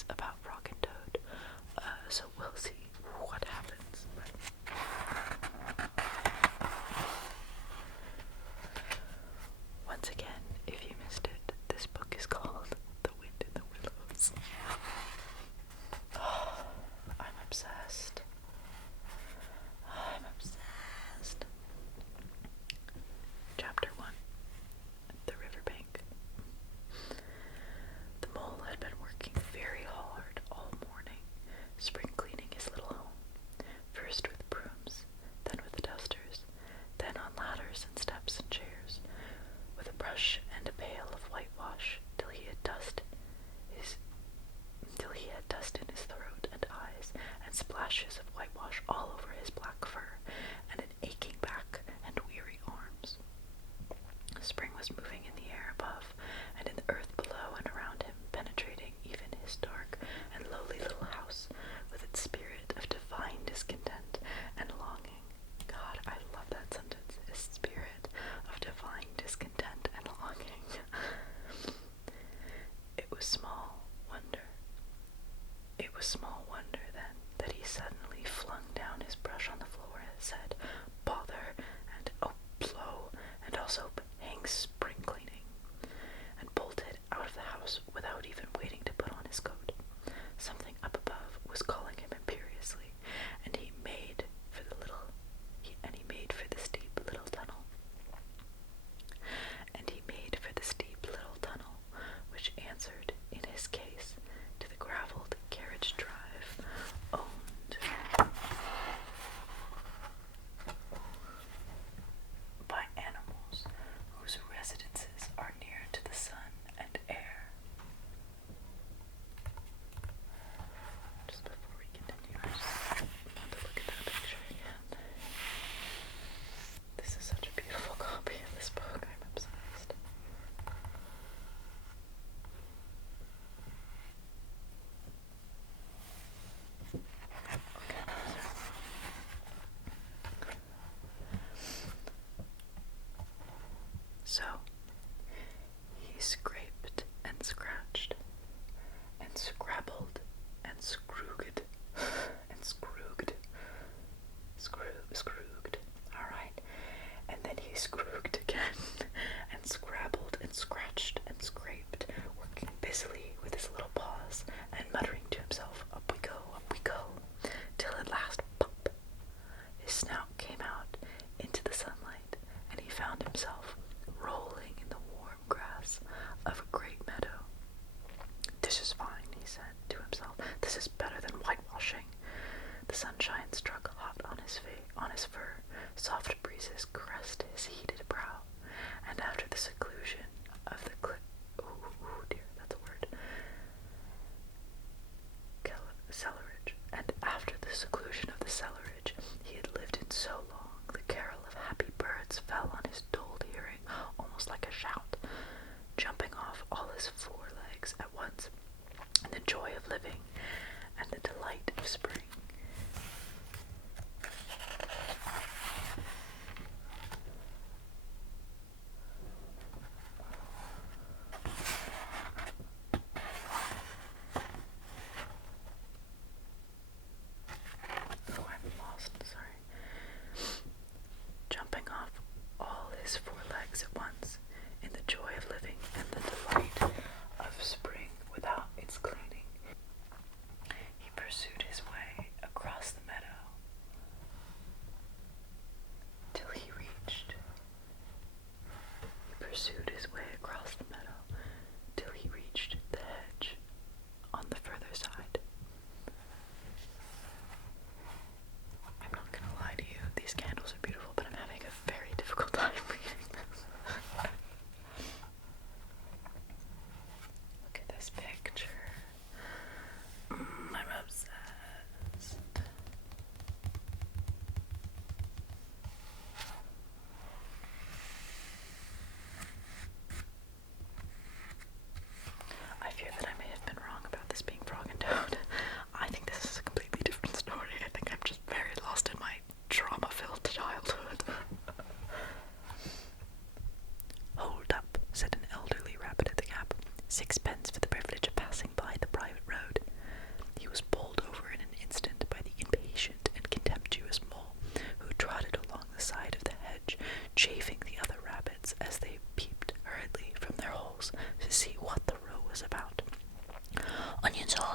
is about Frog and Toad, so we'll see what happens. Once again, if you missed it, this book is called The Wind in the Willows. Oh, I'm obsessed. I'm obsessed. Chapter 1. The Riverbank. The mole had been working very hard all morning, spring cleaning his little home, first with brooms, then with dusters, then on ladders and steps and chairs, with a brush and a pail of whitewash, till he had dust in his throat and eyes, and splashes of whitewash all over his black fur, and an aching back and weary arms. Spring was moving in the air above, and in the earth below and around him, penetrating even his dark and lowly little house, with its spirit of divine discontent and longing. God, I love that sentence. His spirit of divine discontent and longing. It was small wonder then that he suddenly flung down his brush on the floor and said, "Bother," and "Oh, blow," and also "hang spring cleaning," and bolted out of the house without even waiting to put on his coat. Something up above was calling him imperiously, and he made for the steep little tunnel. Which answered, in his case, to the gravelled carriage drive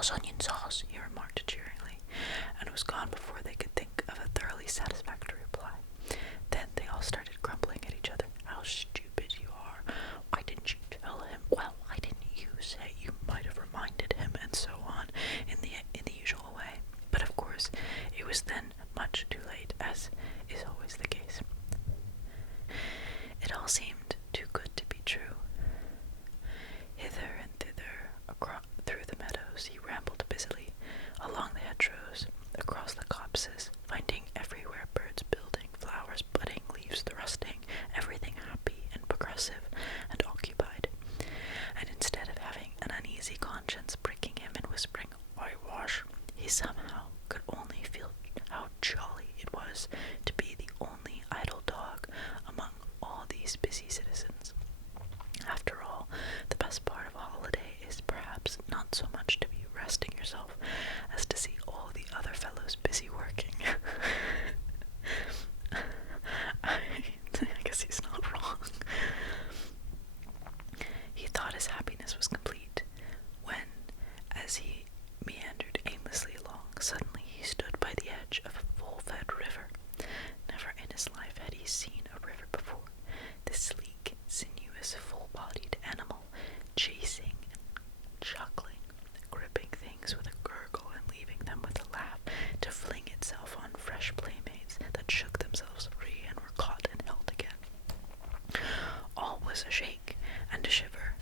was onion sauce," he remarked cheeringly, and was gone before they could think of a thoroughly satisfactory reply. Then they all started grumbling at each other. "How stupid you are! Why didn't you tell him? Well, why didn't you say you might have reminded him?" and so on, in the usual way. But of course, it was then much too late, as is always the case. It all seemed too good to be true. Hither and thither, through the meadows, he rambled busily, along the hedgerows, across the copses, finding everywhere birds building, flowers budding, leaves thrusting, everything happy and progressive and occupied. And instead of having an uneasy conscience pricking him and whispering, "Whitewash," he somehow could only feel how jolly it was to be the only idle dog among all these busy citizens. After all, the best part of a holiday is perhaps not so much to be resting yourself as to see all the other fellows busy working. I guess he's not wrong. He thought his happiness was complete when, as he meandered aimlessly along, suddenly he stood by the edge of a full-fed river. Never in his life had he seen a river before. This sleek, sinuous, full-bodied animal, chasing and chuckling, gripping things with a gurgle and leaving them with a laugh, to fling itself on fresh playmates that shook themselves free and were caught and held again. All was a shake and a shiver,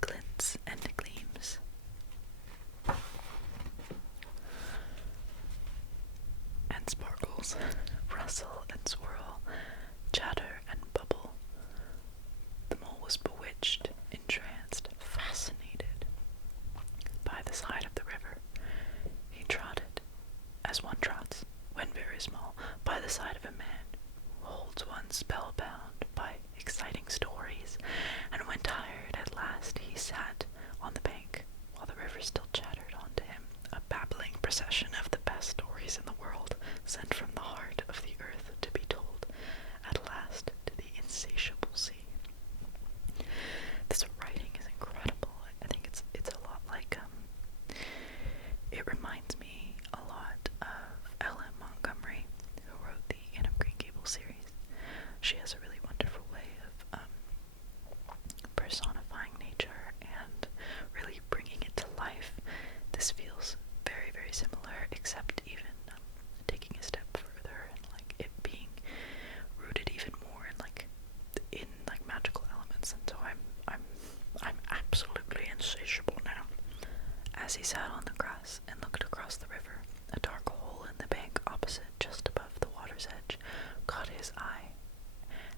glints and gleams. And sparkles, rustle and swirl, chatter and bubble. The mole was bewitched, entranced, fascinated. By the side of the river, he trotted, as one trots, when very small, by the side of a man who holds one spellbound by exciting stories, and when tired at last he sat on the bank, while the river still chattered on to him, a babbling procession of the best stories in the world, sent from the heart of the earth to be told, at last, to the insatiable sea. This writing is incredible. I think it's a lot like, it reminds me a lot of Ellen Montgomery, who wrote the Anne of Green Gables series. She has a really wonderful way of personifying nature and really bringing it to life. This feels very, very similar, except even taking a step further and like it being rooted even more in magical elements. And so I'm absolutely insatiable now. As he sat on the grass and looked across the river, a dark hole in the bank opposite, just above the water's edge, caught his eye,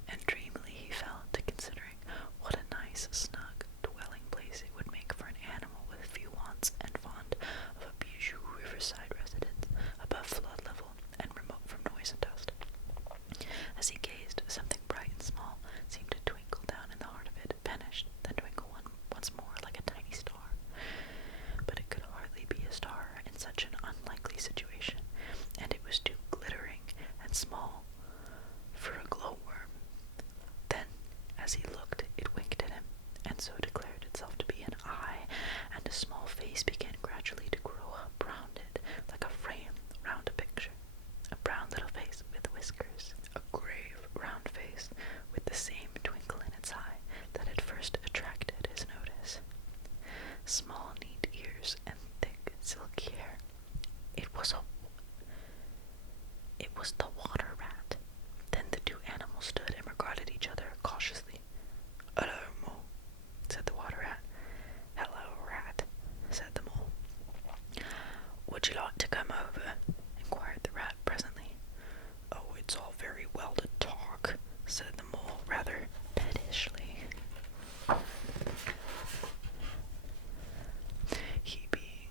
and dreamily he fell to considering what a nice, snug dwelling place it would make for an animal with few wants and fond of a bijou riverside residence, above flood level and remote from noise and dust. As he gazed, something bright and small seemed to twinkle down in the heart of it, vanished, then twinkle once more like a tiny star. But it could hardly be a star in such an unlikely situation, and it was too glittering and small for a glowworm. Then, as he looked, it winked at him, and so declared itself to be an eye, and a small face began gradually to grow up round it, like a frame round a picture. A brown little face with whiskers, a grave, round face with the same twinkle in its eye that had first attracted his notice. Small, neat ears and thick, silky hair. It was the water rat. Then the two animals stood and regarded each other cautiously. "Hello, Mole," said the water rat. "Hello, rat," said the mole. "Would you like to come over?" inquired the rat presently. "Oh, it's all very well to talk," said the mole rather pettishly. He being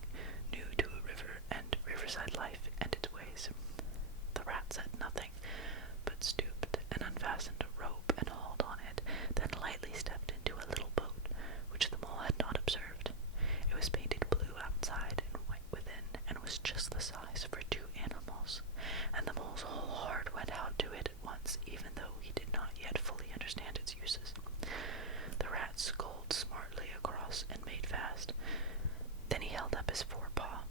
new to a river and riverside life and its ways. The rat said nothing, but stooped and unfastened a rope and hauled on it, then lightly stepped into a little boat, which the mole had not observed. It was painted blue outside and white within, and was just the size for two animals, and the mole's whole heart went out to it at once, even though he did not yet fully understand its uses. The rat sculled smartly across and made fast. Then he held up his forepaw,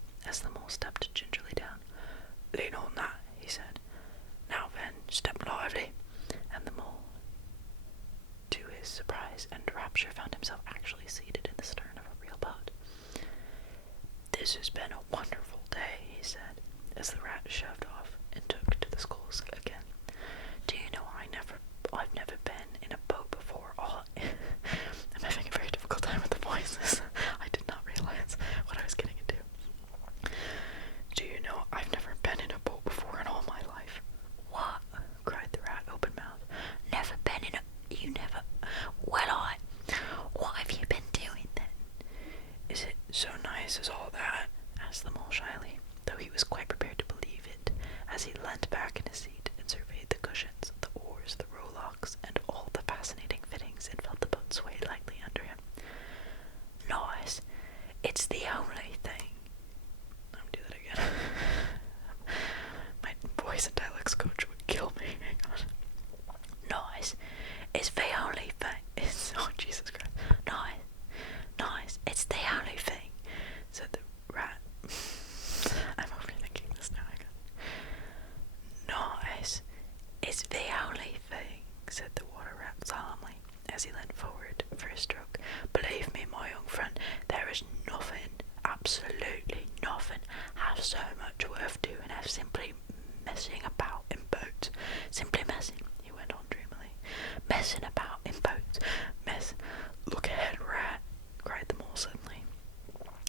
been a wonderful day," he said, as the rat shoved off and took to the sculls again. "Do you know, I've never been in a boat before. I'm having a very difficult time with the voices. I did not realize what I was getting into. Do you know, I've never been in a boat before in all my life." "What?" cried the rat, open-mouthed. "Never been in a... You never... Well, what have you been doing then?" "Is it so nice as all that?" asked the mole shyly, though he was quite prepared to believe it, as he leant back in his seat and surveyed the cushions, the oars, the rowlocks, and all the fascinating fittings, and felt the boat sway lightly under him. "Nice. It's the only thing." Let me do that again. My voice and dialects coach would kill me. Hang on. "Nice. It's the only thing." Oh, Jesus Christ. Nice. It's the only thing," said the rat. I'm overthinking this now. "Nice. It's the only thing," said the water rat solemnly, as he leant forward for a stroke. "Believe me, my young friend, there is nothing, absolutely nothing, half so much worth doing as simply messing about in boats. Simply messing," he went on dreamily. "Messing about in boats. Look ahead, rat," cried the mole suddenly.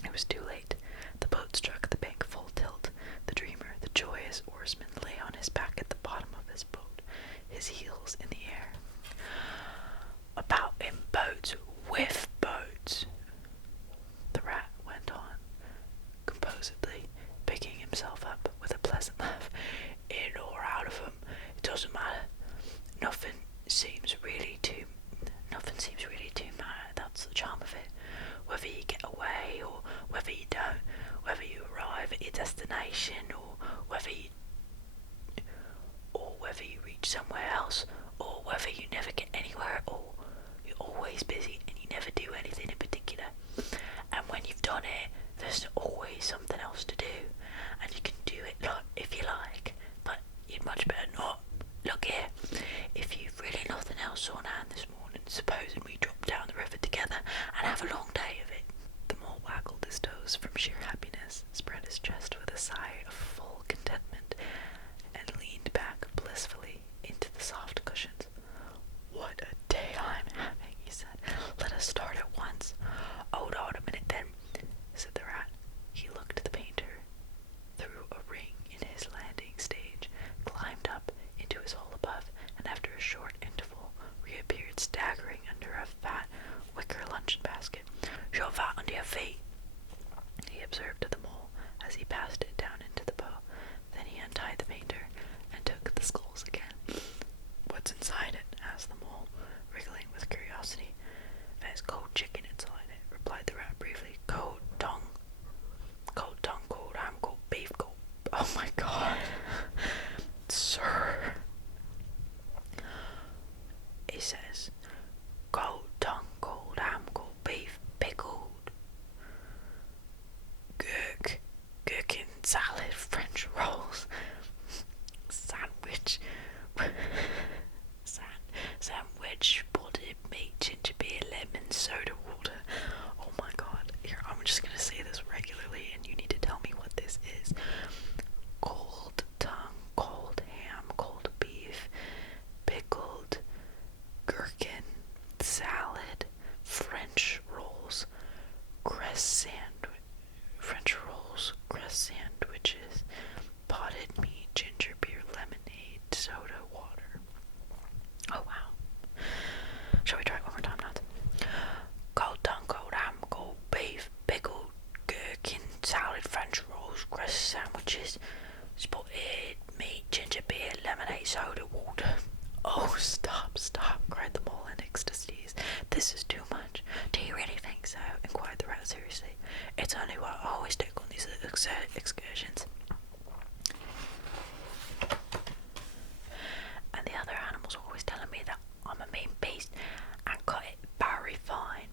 It was too late. The boat struck the bank full tilt. The dreamer, the joyous oarsman, lay on his back at the bottom of his boat, his heels in the air. "About in boats, with boats," the rat went on, composedly, picking himself up with a pleasant laugh. "In or out of 'em, it doesn't matter. Nothing seems really to matter. That's the charm of it. Whether you get away or whether you don't, whether you arrive at your destination or whether you reach somewhere else, or whether you never get anywhere at all. You're always busy and you never do anything in particular. And when you've done it, there's always something else to do, and you can do it if you like, but you'd much better not. Look here, if you've really nothing else on hand this morning, supposing we drop down the river together and have a long day of it." The mole waggled his toes from sheer happiness, spread his chest with a sigh of full contentment, and leaned back blissfully into the soft cushions. "What a day I'm having," he said. "Let us start at once." "Hold on a minute then," said the rat. He looked at the painter through a ring in his landing stage, climbed up into his hole above, and after a short interval reappeared staggering under a fat wicker luncheon basket. "Shove that under your feet," he observed to the mole as he passed it down into the bow. Then he untied the painter and took the sculls again. "What's inside it?" asked the mole, wriggling with curiosity. "There's cold chicken inside it," replied the rat briefly. Cold tongue, cold ham, cold beef, cold..." Oh my God. "Sir," he says, "cold tongue, cold ham, cold beef, pickled gherkin salad, French rolls, sandwich, buttered meat, ginger beer, lemon, soda water." Oh my God. Here, I'm just gonna say this regularly and you need to tell me what this is. Cold tongue, cold ham, cold beef, pickled gherkin salad, French rolls, cress sandwiches, potted meat, ginger beer, lemonade, soda water. Oh wow. Shall we try it one more time, Nat? Cold tongue, cold ham, cold beef, pickled gherkin salad, French rolls, cress sandwiches, spotted meat, ginger beer, lemonade, soda water. "Oh, stop, cried the mole in ecstasies. "This is too much." "Do you really think so?" inquired the rat seriously. "It's only what I always take on these excursions. And the other animals are always telling me that I'm a mean beast and cut it very fine."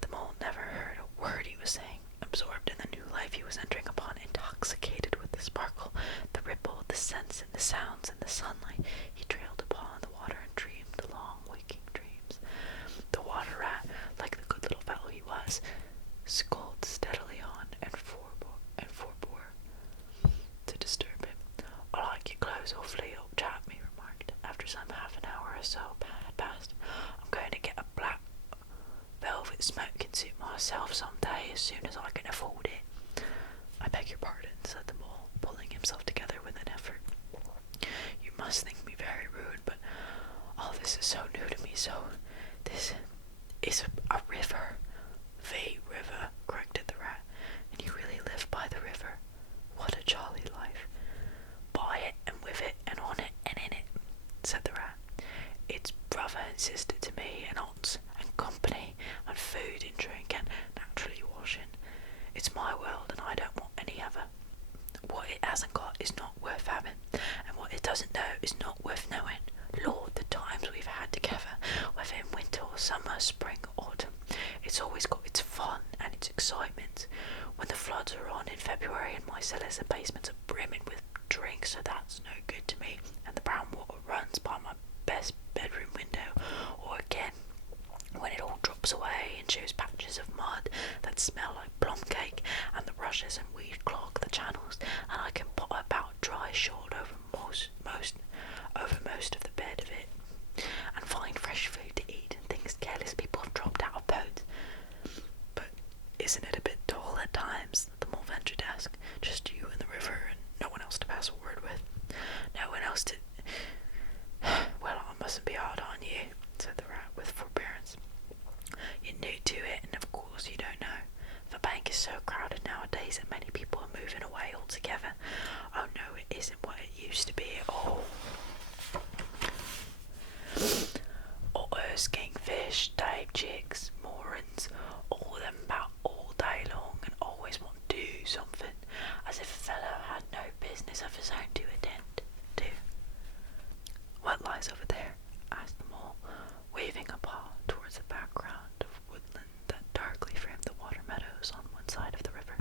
The mole never heard a word he was saying, absorbed in the new life he was entering upon, intoxicated with the sparkle, the ripple, the scents and the sounds and the sunlight. He trailed upon the water and dreamed long waking dreams. The water rat, like the good little fellow he was, sculled steadily on and myself some day as soon as I can afford it." "I beg your pardon," said the mole, pulling himself together with an effort. "You must think me very rude, but all this is so new to me, this is a river." "The river," corrected the rat. "And you really live by the river? What a jolly life." "By it, and with it, and on it, and in it," said the rat. "It's brother and sister to me, and aunts, and company, and food and drink, and naturally washing. It's my world, and I don't want any other. What it hasn't got is not worth having, and what it doesn't know is not worth knowing. Lord, the times we've had together, whether in winter or summer, spring or autumn, it's always got its fun and its excitement. When the floods are on in February and my cellars and basements are brimming with drink, so that's no good to me, and the brown water runs by my best bedroom window, or again, when it all drops away and shows patches of mud that smell like plum cake, and the rushes and weed clog the channels, and I can pot about dry short over most of the bed of it, and find fresh food to eat and things careless people have dropped out of boats. But isn't it a bit dull at times?" the mole ventured to ask. "Just you and the river, and no one else to pass a word with?" "No one else to—" "Well, I mustn't be hard on you," said the rat with forbearance. "You're new to it, and of course you don't know. The bank is so crowded nowadays that many people are moving away altogether. Oh no, it isn't what it used to be at all. Otters, kingfish, Dave chicks, moorings, all of them about all day long, and always want to do something, as if a fellow had no business of his own to attend to." "What lies over there?" asked the mole, waving a paw towards the background of woodland that darkly framed the water meadows on one side of the river.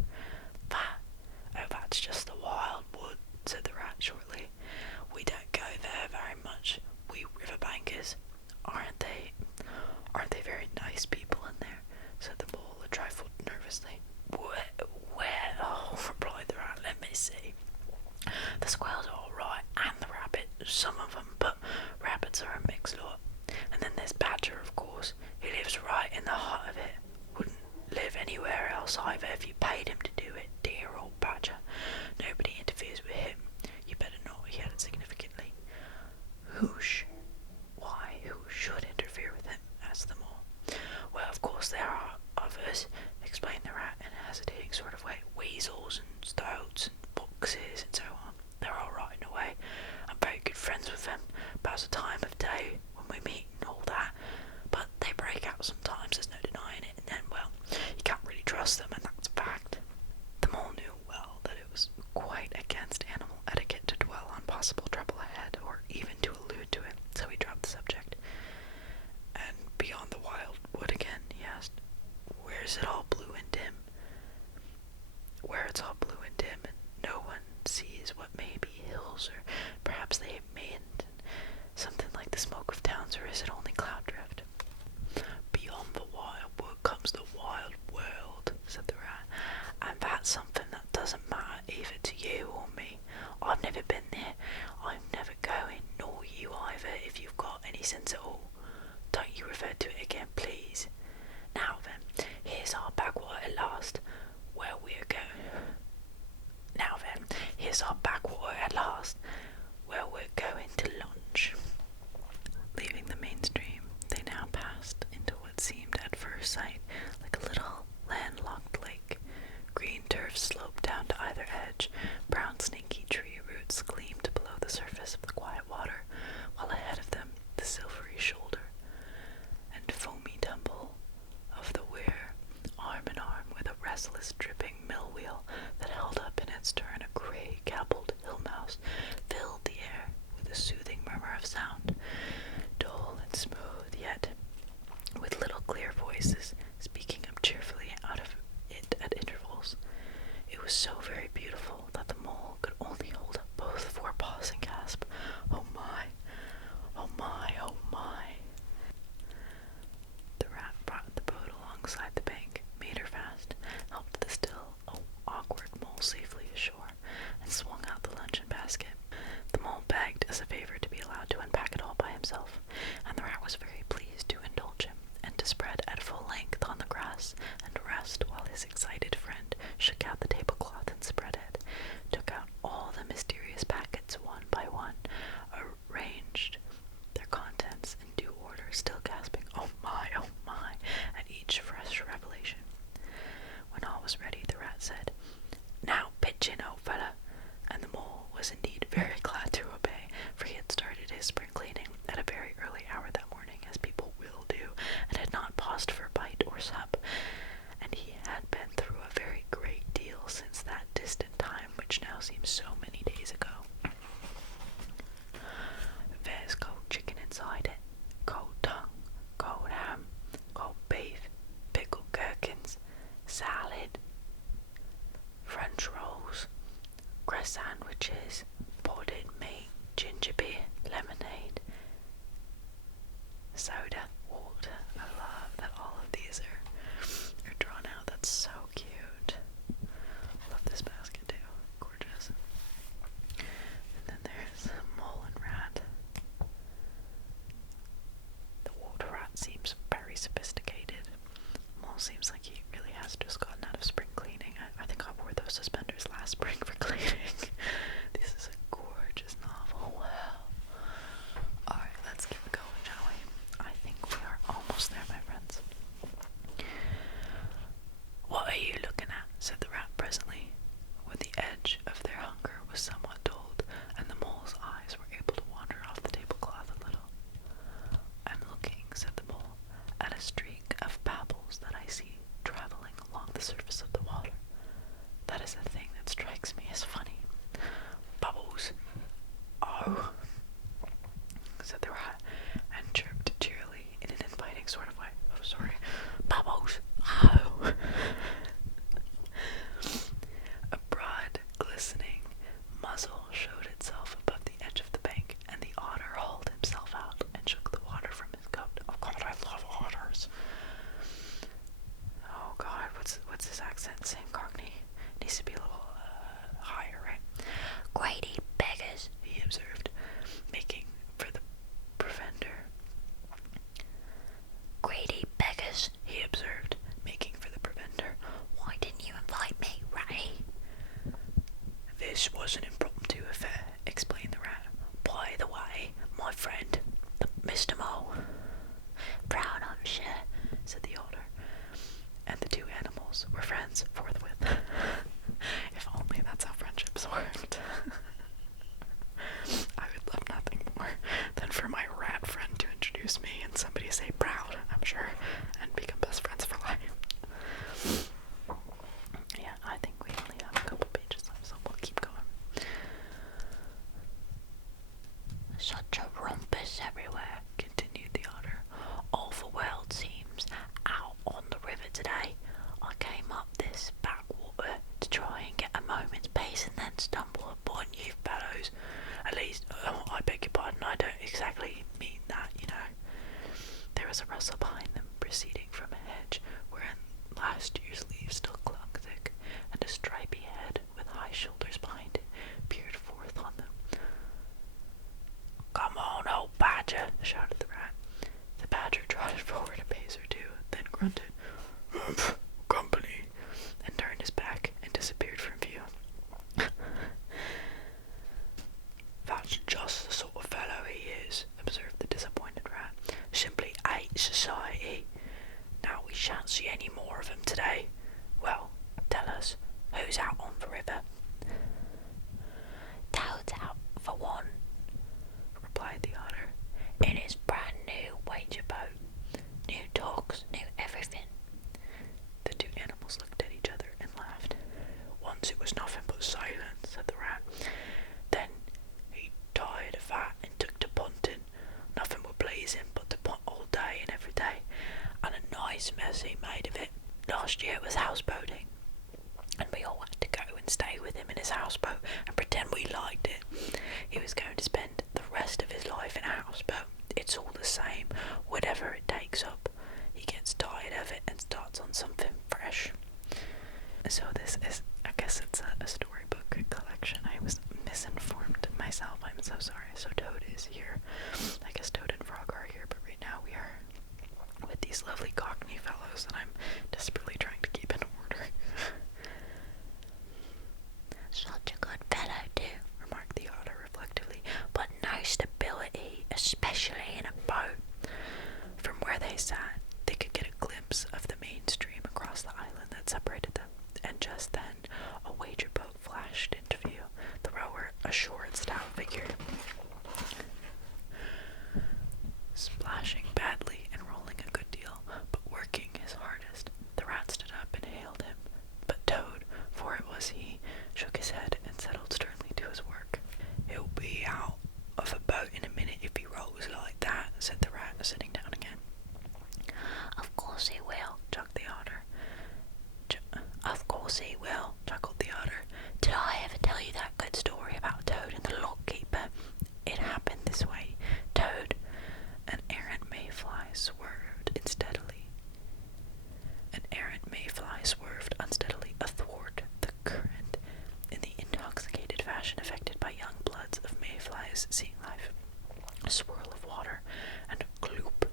That's just the wild wood," said the rat shortly. "We don't go there very much, we riverbankers." Aren't they very nice people in there?" said the mole a trifle nervously. Well, replied the rat, "let me see. The squirrels are all right, and the rabbit, some of them, but rabbits are a mixed lot. And then there's Badger, of course. He lives right in the heart of it. Wouldn't live anywhere else either if you paid him to do it. Dear old Badger. Nobody interferes with him. You better not," he added significantly. Who should interfere with him?" asked the mole. "Well, of course there are others," explained the rat in a hesitating sort of way. "Weasels and stoats and foxes and so on. They're all right in a way. I'm very good friends with them about the time of day when we meet and all that. But they break out sometimes, there's no denying it, and then, well, you can't really trust them, and that's a fact." The mole knew well that it was quite against animal etiquette to dwell on possible trouble ahead, or even to allude to it, so he dropped the subject. "And beyond the wild wood again," he asked, "where's it all blue and dim?" "Where it's all blue and dim, and no one sees what may be hills, or perhaps they mayn't, and something like the smoke of towns, or is it only cloud drift?" "Beyond the wild wood comes the wild world," said the rat, "and that's something that doesn't matter either to you or me. I've never been there, I'm never going, nor you either, if you've got any sense at all. Don't you refer to it again, please. Now then, here's our backwater at last, where we're going. To lunch." Leaving the main stream, they now passed into what seemed at first sight like a little landlocked lake. Green turf sloped down to either edge, brown snaky tree roots gleamed below the surface of the quiet water, while ahead of them the silvery shoulder and foamy tumble of the weir, arm in arm with a restless dripping mill wheel that held up in its turn a grey gabbled hill mouse, filled the air with a soothing murmur of sound, dull and smooth, yet with little clear voices speaking up cheerfully out of it at intervals. It was so very beautiful that the mole could only hold up both forepaws and gasp, "Oh my, oh my, oh my." The rat brought the boat alongside the bank, made her fast, helped the still awkward mole safely ashore, and swung out the luncheon basket. The mole begged as a favor to be allowed to unpack it all by himself, and the rat was very pleased to indulge him, and to spread at full length on the grass and seems so many days ago. There's cold chicken inside it, cold tongue, cold ham, cold beef, pickled gherkins, salad, French rolls, cress sandwiches, potted meat, ginger beer, lemonade, soda, water. I love that all of these are drawn out. That's so cute. Love this basket too. Gorgeous. And then there's mole and rat. The water rat seems very sophisticated. Mole seems like he really has just gotten out of spring cleaning. I think I wore those suspenders last spring for cleaning. This is a gorgeous novel. Wow. Alright, let's keep going, shall we? I think we are almost there, my friends. What are you looking at? Said the rat presently, when the edge of their hunger was somewhat dulled, and the mole's eyes were able to wander off the tablecloth a little. I'm looking, said the mole, at a streak of pebbles that I see traveling along the surface of the water. That is a thing that strikes me as funny. Bubbles. Oh, said the rat, and chirped cheerily in an inviting sort of way. Oh, sorry. Bubbles. Oh. A broad, glistening muzzle showed itself above the edge of the bank, and the otter hauled himself out and shook the water from his coat. Oh God, I love otters. Oh God, what's his accent? Same Cockney. Needs to be a little higher, right? Grady beggars, he observed, making for the provender. Grady beggars, he observed, making for the provender. Why didn't you invite me, Ratty? This was an impromptu affair, explained the rat. By the way, my friend, Mr. Mole. Proud, I'm sure, said the otter, and the two animals were friends forthwith. If only that's how friendships worked. I would love nothing more than for my rat friend to introduce me and somebody say proud, I'm sure, and become best friends for life. Yeah, I think we only have a couple pages left, so we'll keep going. Such a rumpus everywhere, continued the otter. All the world seems out on the river today. I came up this backwater to try and get a moment's pace and then stumble upon you fellows. At least, I beg your pardon, I don't exactly mean that, you know. There was a rustle behind them, proceeding from a hedge wherein last year's leaves still clung thick, and a stripy head with high shoulders behind it peered forth on them. Come on, old badger, shouted the rat. The badger trotted forward a pace or two, then grunted, "Humph, company," and turned his back and disappeared from view. That's just the sort of fellow he is, observed the disappointed rat. Simply hates society. Now we shan't see any more of him today. Well, tell us, who's out on the river? Toad's out, for one, replied the otter, in his brand new wager boat. New dogs, new everything. The two animals looked at each other and laughed. Once it was nothing but silence, said the rat. Then he tired of that and took to punting. Nothing would please him but to punt all day and every day, and a nice mess he made of it. Last year it was houseboating, and we all had to go and stay with him in his houseboat and pretend we liked it. He was going to spend the rest of his life in a houseboat. It's all the same, whatever it takes up. He gets tired of it and starts on something fresh. So this is, I guess it's a storybook collection. I was misinformed myself. I'm so sorry. So Toad is here. I guess Toad and Frog are here, but right now we are with these lovely Cockney fellows that I'm desperately trying to keep in order. Such a good fellow too, remarked the otter reflectively, but no stability, especially in a boat. From where they sat, they could get a glimpse of the main stream across the island that separated them, and just then a wager boat flashed into view, the rower a short, stout figure, splashing badly and rolling a good deal, but working his hardest. The rat stood up and hailed him, but Toad, for it was he, shook his head and settled eyes seeing life. A swirl of water, and a gloop,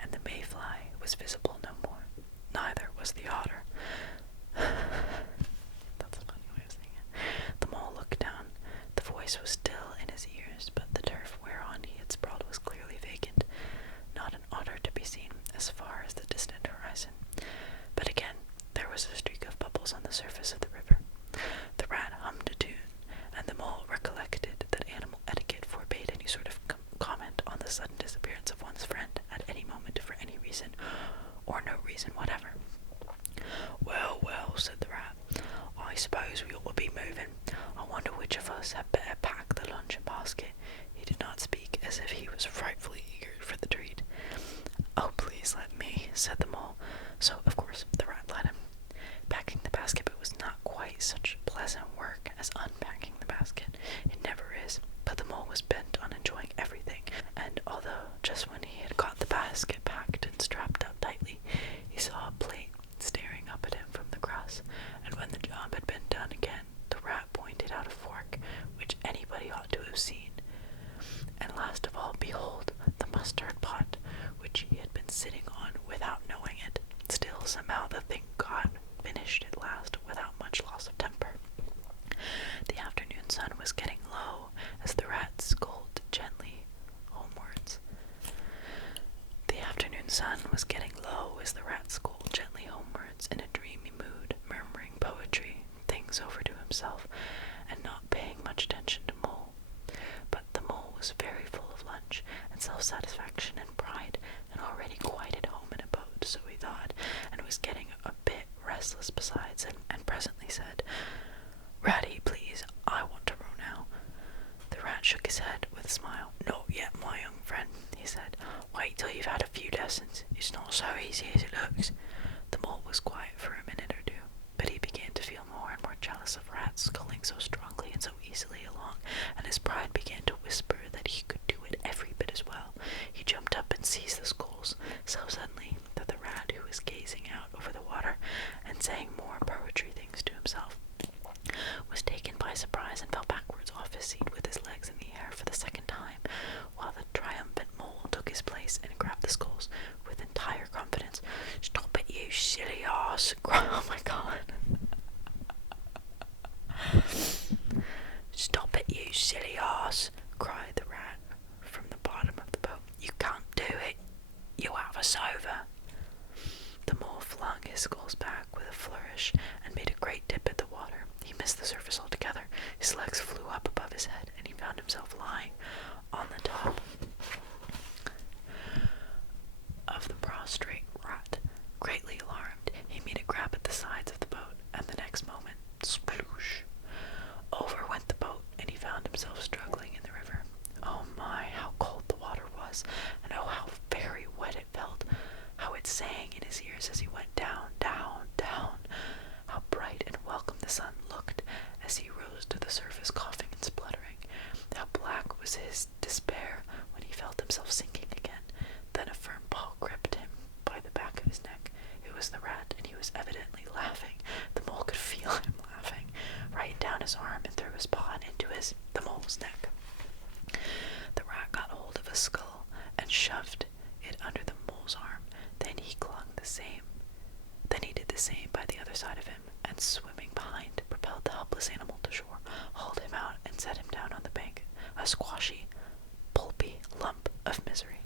and the mayfly was visible no more. Neither was the otter. That's a funny way of saying it. The mole looked down. The voice was still in his ears, but the turf whereon he had sprawled was clearly vacant. Not an otter to be seen as far as the distant horizon. But again, there was a streak of bubbles on the surface of the river. The rat hummed a tune, and the mole recollected that animal etiquette forbade any sort of comment on the sudden disappearance of one's friend at any moment for any reason, or no reason whatever. Well, well, said the rat, I suppose we ought to be moving. I wonder which of us had better pack the luncheon basket. He did not speak as if he was frightfully eager for the treat. Oh, please let me, said the mole. So, of course, the rat let him. Packing the basket was not quite such pleasant work as unpacking the basket. It never is, but the mole was bent on enjoying everything, and although just when he had got the basket packed and strapped up tightly, he saw a plate staring up at him from the grass, and when the job had been done again, the rat pointed out a fork, which anybody ought to have seen. And last of all, behold, the mustard pot, which he had been sitting on without knowing it. Still, somehow the thing got finished at last without much loss of temper. The afternoon sun was getting low as the rat sculled gently homewards. The afternoon sun was getting low as the rat sculled gently homewards in a dreamy mood, murmuring poetry, things over to himself, and not paying much attention to Mole. But the mole was very full of lunch and self-satisfaction and pride, and already quite at home in a boat, so he thought, and was getting a bit restless besides, and presently said, Ratty, please, I want to row now. The rat shook his head with a smile. Not yet, my young friend, he said. Wait till you've had a few lessons. It's not so easy as it looks. The mole was quiet for a minute or two, but he began to feel more and more jealous of rats sculling so strongly and so easily along, and his pride began to whisper that he could do it every bit as well. He jumped up and seized the sculls so suddenly that the rat, who was gazing out over the water and saying more poetry things to himself, was taken by surprise and fell backwards off his seat with his legs in the air for the second time, while the triumphant mole took his place and grabbed the sculls with entire confidence. Stop it, you silly ass! Oh my god. Stop it, you silly ass! Cried the rat from the bottom of the boat. You can't do it. You have us over. The mole flung his sculls back with a flourish and made a great dip at the water. He missed the surface altogether. His legs flew up above his head, and he found himself lying on the top of the prostrate rat. Greatly alarmed, he made a grab at the sides of the boat, and the next moment, sploosh! Over went the boat, and he found himself struggling in the river. Oh my, how cold the water was, and oh, how very wet it felt, how it sang in his ears as he went down, down, down, how bright and welcome the sun looked as he rose to the surface, coughing and spluttering, how black was his despair when he felt himself sinking again. Then a firm paw gripped him by the back of his neck. It was the rat, and he was evidently laughing. The mole could feel him laughing, right down his arm and through his paw and into the mole's neck. The rat got hold of a skull and shoved it under the mole's arm. Then he did the same by the other side of him, and swimming behind, propelled the helpless animal to shore, hauled him out, and set him down on the bank, a squashy, pulpy lump of misery.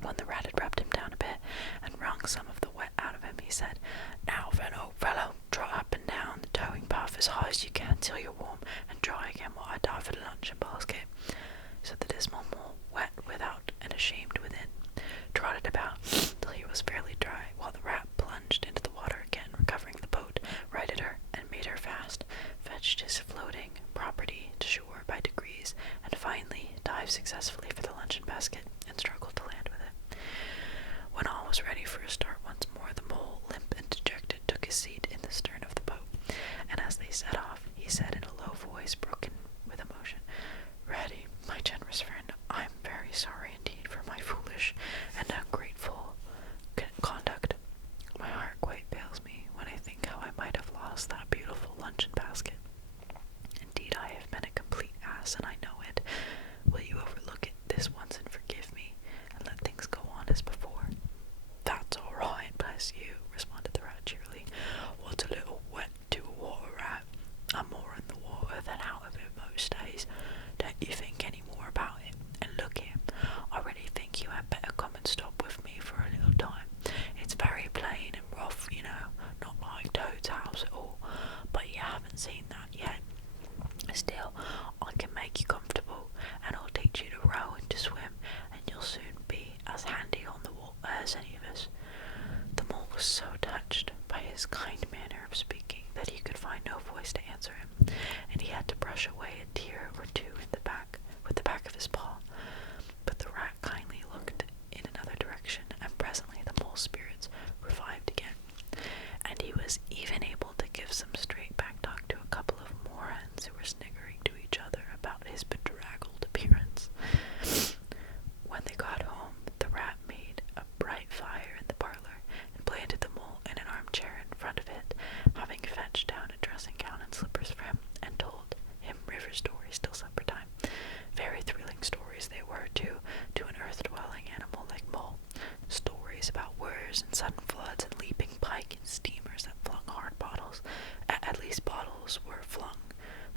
When the rat had rubbed him down a bit, and wrung some of the wet out of him, he said, Now then, old fellow, trot up and down the towing path as high as you can till you're warm, and dry again while I dive for the luncheon basket. So the dismal mole, wet without and ashamed within, trotted about till he was fairly dry, while the rat plunged into the water again, recovering the boat, righted her, and made her fast, fetched his floating property to shore by degrees, and finally dived successfully for the luncheon basket, and struggled to land with it. When all was ready for a start once more, the mole, limp and dejected, took his seat in the stern of the boat, and as they set off, he said in a low voice, broken with emotion, Ratty, my generous friend, I am very sorry indeed for my foolish and ungrateful conduct. My heart quite fails me when I think how I might have lost that beautiful luncheon basket. Indeed, I have been a complete ass, and I know it. Will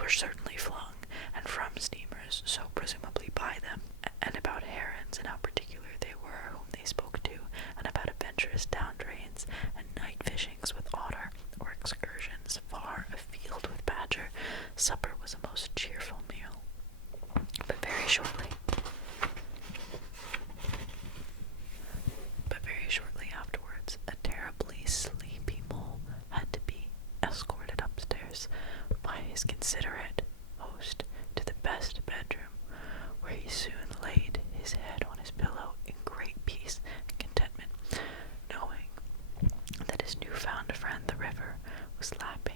were certainly flung, and from steamers, so presumably by them, and about herons, and how particular they were whom they spoke to, and about adventurous down drains, and night fishings with otter, or excursions far afield with badger, supper was a most cheerful meal. But very shortly afterwards, a terribly sleepy mole had to be escorted upstairs by his considerate host to the best bedroom, where he soon laid his head on his pillow in great peace and contentment, knowing that his new-found friend the river was lapping